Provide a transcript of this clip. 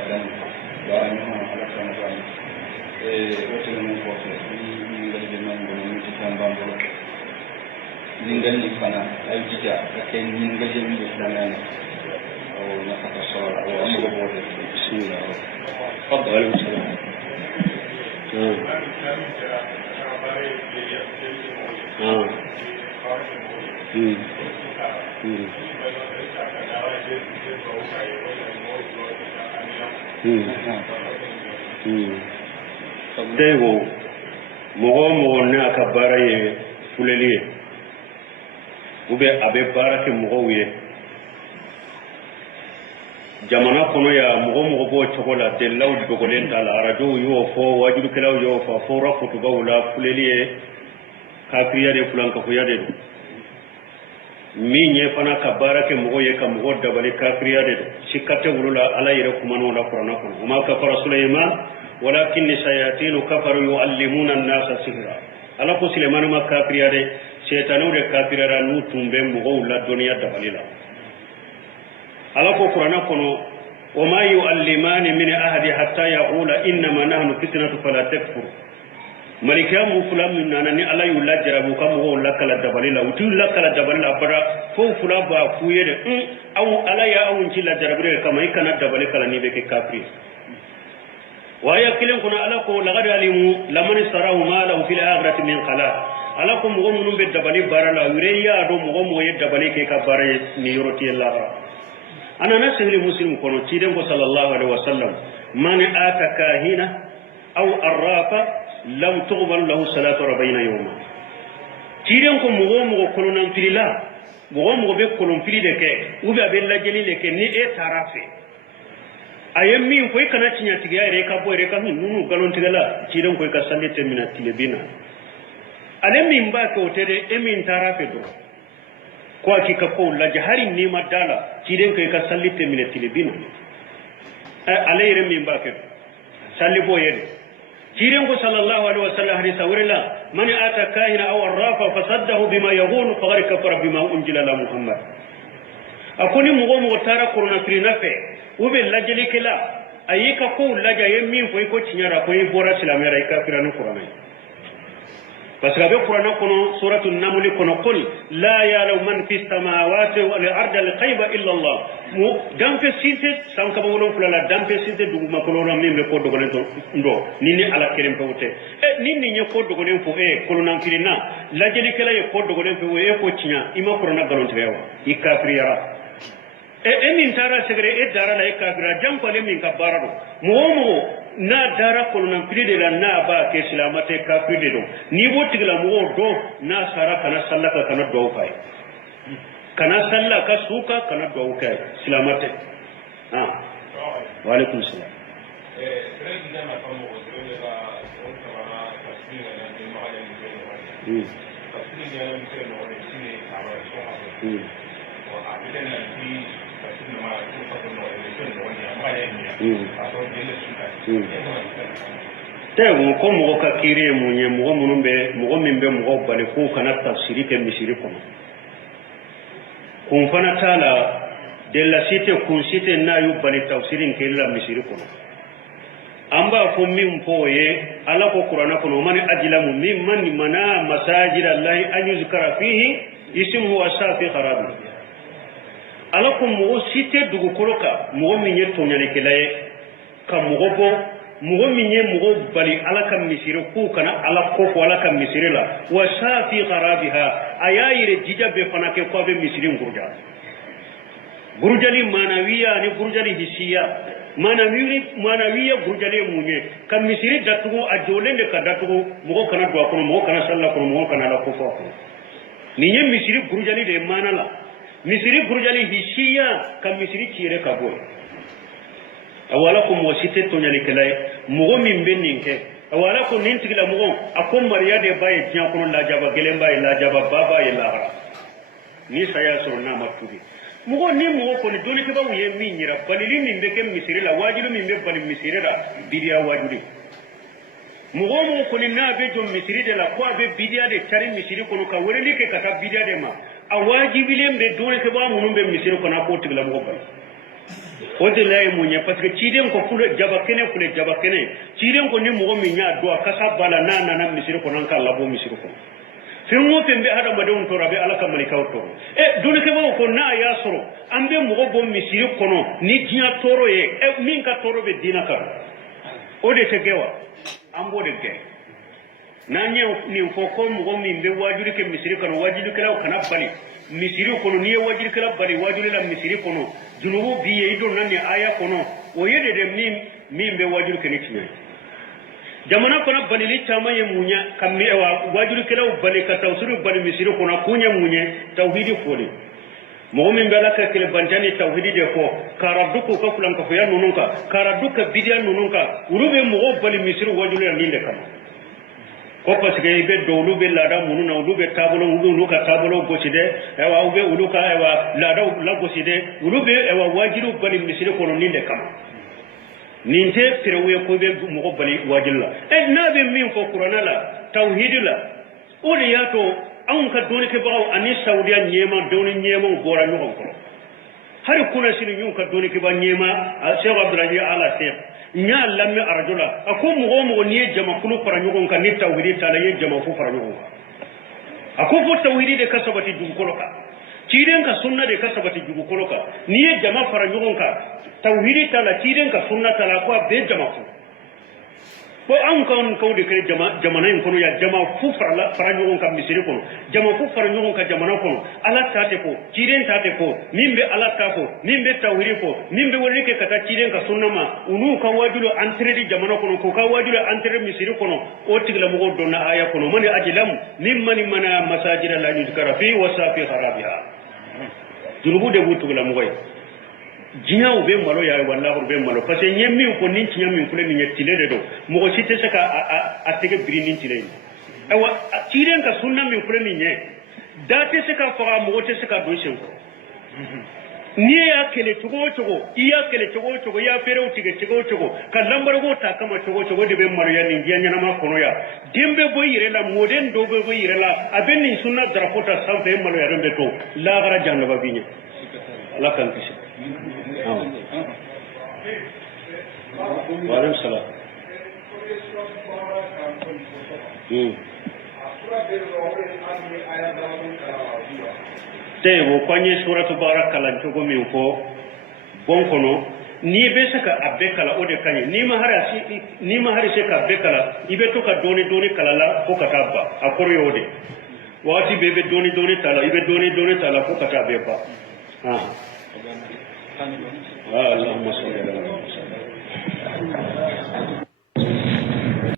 kadan wa an ma ala kana ba wote no ko ni ngal de man ko ni ci tamba mbolo ni ngal ni fana ay jija ak ni ngal de mi danan o na ka sala o am ko bote bismillah fadal alayhi salam Dego mogo ne aka baara ye fuleli ye a bɛ baara kɛ mɔgɔw ye jamana kɔnɔ ya mɔgɔ b'o cogo la delilaw dogolen t'a la arajow y'o fɔ wajurukɛlaw y'o fɔ a fɔra kutubaw la fuleli ye kafiriya de fulankafuya de don min ye fana ka baara kɛ mɔgɔw ye ka mɔgɔ dabali kafiriya de don sikka tɛ wolo la ala yɛrɛ kumanw la kuranɛ kɔnɔ وما كفر سليمان ولكن الشياطين كفروا يعلمون الناس السحر ala ko Suleiman ma kafiriya de shaytanu de kafirara nu tumbe mɔgɔw la duniya dabali la ala ko qur'ana kono وما يعلمان من أحد حتى يقول إنما نحن فتنة فلا تكفر ملكا مفلام من أنني على يلا جربوا كم هو لا كلا دبلي لا وتقول لا كلا دبلي لا برا فو فلا بافوير أو على يا أو إنشي لا جربوا كما يكنا دبلي كلا نيبك كافري وهي كلام كنا على كو لغد علموا لمن سراه ما له في الآخرة من خلاق على كو مغمون بدبلي برا لا وريا دو مغمون يدبلي كبارة نيروتي الله أنا نسهل مسلم كنا تيدم صلى الله عليه وسلم من آتى كاهنا أو الرافة لم تقبل له صلاة 40 يوما تيدم كو مغمون كلنا في الله مغمون بكلون في لك وبي أبي الله جليل لك ني تعرفه ayemi ko ikana tinya tiga reka boy reka nunu galon tigala tidan ko ka salle termina tilebina alemi mba ko tere emin tarafe do ko akika ko la jahari ni madala tidan ko ka salle termina tilebina alayre min ba ke salle boyede tidan ko sallallahu alaihi wasallam hadisa wurila man ata kahina aw arrafa fasaddahu bima yaqulu faqad kafara bima unzila ala muhammad akoni mugo tara corona trinafe ube lajeli kila ayika ko laja yemmin fo ko tinyara ko bora silamera ikafira no qur'an basga be qur'an kono suratul naml kono qul la ya'lamu man fis samawati wal ardi al ghaiba illa allah mu dampe sinte sanka bawlo fulala dampe sinte duguma ko no min be ko dogolen to ndo nini ala kerem pawte nini nye ko dogolen fo ko nan kirina lajeli kila ye ko dogolen fo ko tinya ima qur'an galon tewa ikafira emin tara segre dara la kafira jam ko le min ka barado mo na dara ko nan pride la na ba ke islamate kafide do ni wotigla mo do na sara kana sallaka kana do fay kana sallaka suka kana do kay islamate wa alaikum salam president ma ko mo do le ba on sama tasbih na ni ma ale ni tasbih ni ale ni no ni sini aba so ha wa abiden na ni tewo ko mo ka kire mu nye mo munumbe mo mimbe mo bale ko kana tafsiri ke misiri ko kun fana tala de la cité kun cité na yu bale tafsirin ke la misiri ko amba ko min poye ala ko qur'ana ko man ajlamu mimman mana masajid allahi an yuzkara fihi ismuhu asafi kharabi ala ko mo cité dugu koroka mo min ye tonyane kelaye ka mo bo mo min ye mo bali ala kam misire ku kana ala ko ala kam misire la wa safi kharabiha ayayire jijabe fana ke ko be misire gurjali manawiya ni gurjali hisiya manawiya gurjali munye kam misire datugo ajolende ka datugo mo kana do ko mo kana salla ko mo kana la ko fo ni nye misire gurjali de manala misiri gurjali hisiya kam misiri tire kabo awala ko mo site to nyali kelay mo min beninke awala ko nintigla mo akom mariya de baye tian ko la jaba gelen baye la jaba baba ye la ni saya so na matubi mo ni mo ko ni doni ke ba wuye min nyira balili min be kem misiri la wajilu min be bali misiri la bidiya wajuli mo ko ni na be jom misiri de la ko be bidiya de tari misiri ko ka wori ke kata bidiya de ma awajibilen be dole ke ba munum be misiri ko na ko tigla mo bal o de lay munya parce que ciden ko fule jabakene ciden ko ni mo mi nya do kasa bala na misiri ko nan ka labo misiri ko firmo pembe hada madon to rabe alaka malikaw to dole ke ba ko na ya soro ambe mo bo misiri kono ni dinya toro ye min ka toro be dina ka o de tegewa ambo de ge nanye ni fo ko mo min be wajuri ke misiri kono wajuri kala kana bali misiri kono ni wajuri kala bali wajuri la misiri kono junubu biye ido nanni aya kono o yede de min be wajuri ke ni tinya jamana kono balili chama ye munya kammi ewa wajuri kala bali ka tawsuru bali misiri kono kunya munye tauhidi foli mo min bela ka kele banjani tauhidi de ko karaduko ka kulan ka fuya nununka karaduka bidiya nununka urube mo bali misiri wajuri la ninde kama ko parce que ibe dowlu be lada munu na ulu be tabolo ulu ka tabolo goside ewa ube ulu ka ewa lada la goside ulu be ewa wajiru bali misiri kono ninde kama ninte pirewe ko be mo bali wajilla nabe min ko qur'ana la tauhid la uli yato an ka doni ke bawo ani saudiya nyema doni nyema bora no ko hari kuna sinu nyun ka doni ke ba nyema Sheikh Abdulaziz Ala Sheikh nya lamme arjula ako mo ni jama kulu faranyo kan ni tawhidi tala ye jama fu faranyo ako fu tawhidi de kasabati dum koloka ciden ka sunna de kasabati dum koloka ni ye jama faranyo ka tawhidi tala ciden ka sunna tala ko be jama fu ko an kan ko de kare jama nan kono ya jama fu faranyo kan misiri kono jama fu faranyo kan jama kono ala tate ko ciden tate ko nimbe ala ta ko nimbe tawhidi ko nimbe woni ke kata ciden ka sunna ma unu kan wajulo antre di jama kono ko ka wajulo antre misiri kono o tigla mo do na aya kono mani ajlam nimmani mana masajida la yuzkara fi wasafi kharabiha junubu de butugla mo goy jinyaaw be malo ya wallahi be malo parce que nyemmi ko nin ci nyammi ko len ñettile de do mo ko cité saka a tege biri nin ci lay awa ci ren ka sunna mi ko len ñe date saka fara mo ko te saka do sen ko ni ya kele tugo iya kele tugo ya fere utige tugo kan lambar go ta kama tugo de be malo ya ni nyana ma kono ya dembe boyire la moden do be boyire la abenni sunna drapota sa be malo ya rembe to la gara jannaba binya la kan kisi وعليكم السلام te wo kwanye suratu barakalan to go min ko bonkono ni be saka abbe kala ode kanye ni ma hari se ka abbe kala ibe to ka doni kala la ko ka tabba akoro yode wati bebe doni tala ibe doni tala ko ka tabbe pa اللهم صل على محمد